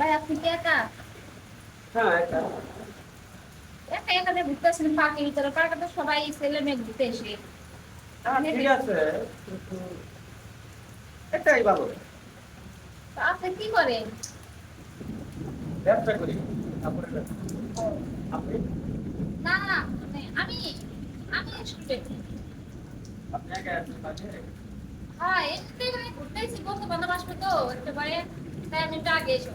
ভাই আপনি কি একা? হ্যাঁ একটা একা একা যে ঘুরতেছেন পার্কের ভিতরে পার্কে তো সবাই ছেলে মেয়ে ঘুরতে এসে হ্যাঁ, ঠিক আছে এটাই ভালো। আপনি কি করেন? ব্যবসা করি আপনি? না না মানে আমি আমি স্টুডেন্ট আপনি একা আছেন কাজে? হ্যাঁ এমনিতে মানে ঘুরতে এসেছি বন্ধু বান্ধব আসবে তো একেবারে। তাই আমি একটু আগে এসে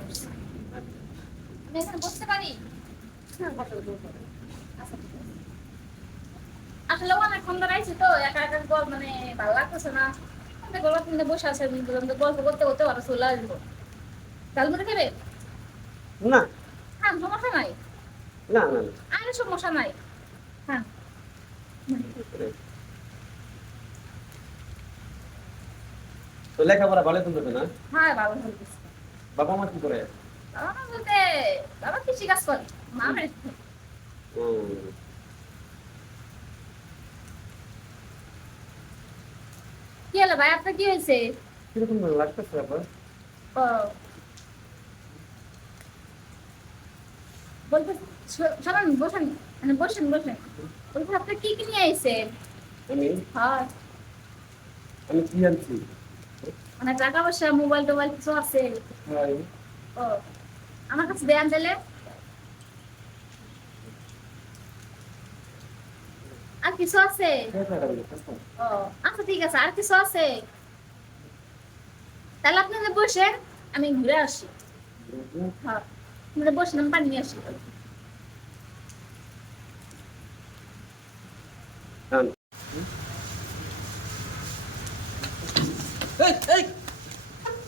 আমি এখানে বসতে পারি? হ্যাঁ, বাসায় বসে। আছি। আচ্ছা, ঠিক আছে। আসলে অনেকক্ষণ ধরে আইছি তো একা একা গল্প মানে ভালো লাগতেছে না। গল্প কিনতে বসে আছে আমি বললাম গল্প করতে করতে ওরা চলে আসব। ঝালমুড়ি খাবে? না। হ্যাঁ সমস্যা নাই। না না না। আরে সমস্যা নাই। হ্যাঁ। তো লেখাপড়া ভালো চলতেছে না? হ্যাঁ ভালো বাবা মা কি করে? বাবা মা বলতে বাবা কৃষি কাজ করে মা। কি হলো ভাই আপনার কি হয়েছে কীরকম লাগতেছে ও বলতে শোনেন বসেন মানে বসেন বসেন বলতে আপনি কি কি নিয়ে আইছেন আমি হ্যাঁ আমি কি আনছি মানে টাকা পয়সা মোবাইল টোবাইল কিছু আছে ও আমার কাছে দেন দিলে। আর কিছু আছে? আচ্ছা ঠিক আছে, আর কিছু আছে? তাহলে আপনারা বসেন, আমি ঘুরে আসি। হ্যাঁ আপনারা আমি পানি আসি।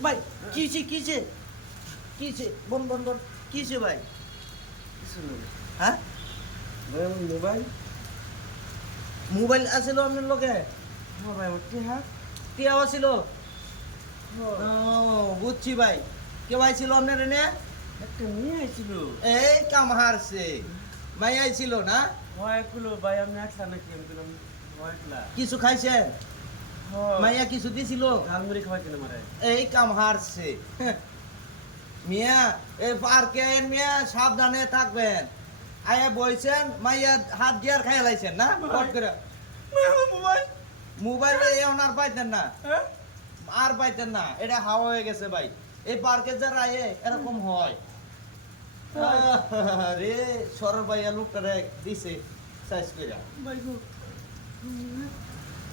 ভাই, কি কি কি হয়েছে? বন বন বন কি হয়েছে ভাই? হ্যাঁ? মোবাইল। মোবাইল আছিল আপনার লগে? মোবাইল কি হ্যাঁ। টিয়াও আছিল বুঝছি ভাই। কেউ আইছিল আপনার এনে? একটা আইছিল। এই কাম হারছে। ভাই আইছিল না? হয় কুলো ভাই আমি একলা নাকি? আমি বললাম হয় কিছু খাইছেন হয়। মাইয়া কিছু দিছিল? ঝালমুড়ি খাওয়াইছিল মারে। এই কাম হারছে। মিয়া এই পার্কে মিয়া সাবধানে থাকবেন। আয়া বইছেন মাইয়া হাত দিয়ার খাই লাইছেন না? করে। মোবাইল। মোবাইলে এখন আর পাইতেন না। আর পাইতেন না। এটা হাওয়া হয়ে গেছে ভাই। এই পার্কে যারা আয়ে এরকম হয়। রে সরর ভাইয়া লোকটা রে দিছে সাইজ কইরা।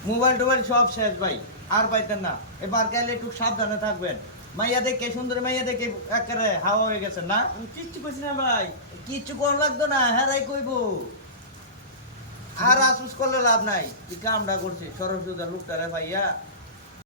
মোবাইল টোবাইল সব শেষ ভাই। আর পাইতেন না। এই পার্কে আইলে একটু সাবধানে থাকবেন। মাইয়া দেখে সুন্দর মাইয়া দেখে একেবারে হাওয়া হয়ে গেছে না? কিচ্ছু করছি না ভাই। কিচ্ছু কোন লাগতো না হেরাই কইব। আর আসুস করলে লাভ নাই। তুই কামটা করছিস সরস্বতী লোকটা রে ভাইয়া।